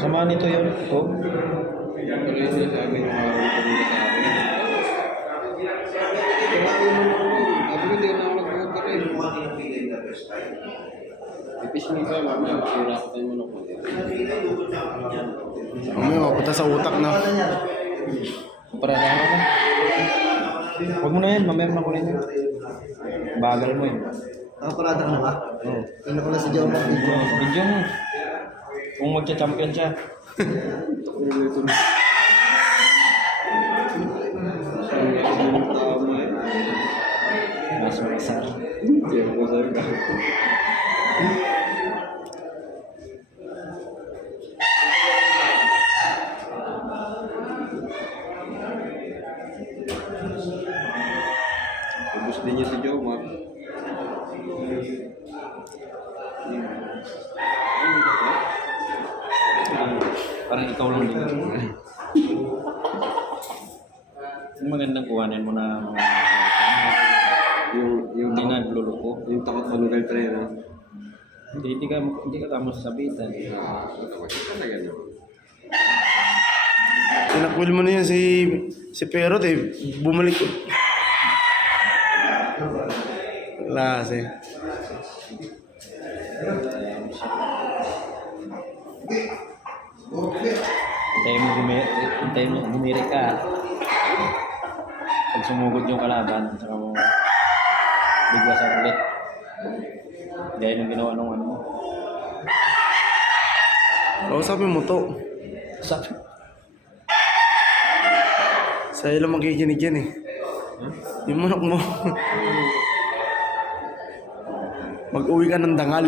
Sama nito yun. Ito. May mapunta sa utak na. Para na ako. Huwag mo na yan. Mamaya mo na kunin yun. Bagal mo yun. Nakaparada ka na ba? Oo. Tingnan ko na si Joe mag-video. Video mo. Kung magcha-champion siya. Mas makasar. Ubus din niya si Jomar. Parang ikaw lang din. Yung magandang kuhanin mo na Yung hindi nagluluko. yung takot manugal train, ha? Hindi ka tama sa sabitan. Talaga naman. Tinakwil mo na yan si Perot eh. Bumalik. Klase. Hintayin mo humiri ka. Pag sumugod yung kalaban, saka mo bigla sa ulit. Gaya nung ginawa nung ano mo. Kausapin mo to. Sa Sa'yo lang makikinig yan eh. Yung manok mo. Mag-uwi ka ng dangal.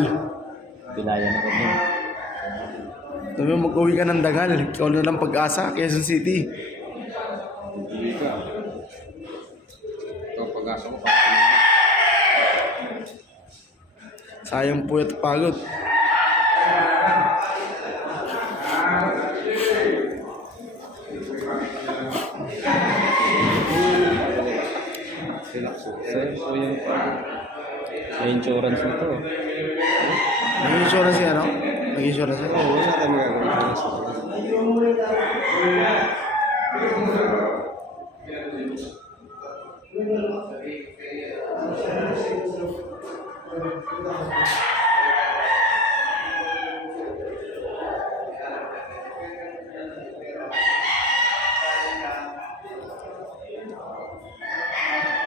bilayan ako niya. Sabi mo, mag-uwi ka ng dangal. Ikaw na lang pag-asa, Quezon City. Hindi ka. Ikaw pag-asa mo, Sayang po at pagod. Sir, so yung insurance nito. Nag-insurance yan, no? Nag-insurance yan. Oo, wala tayo magagawin.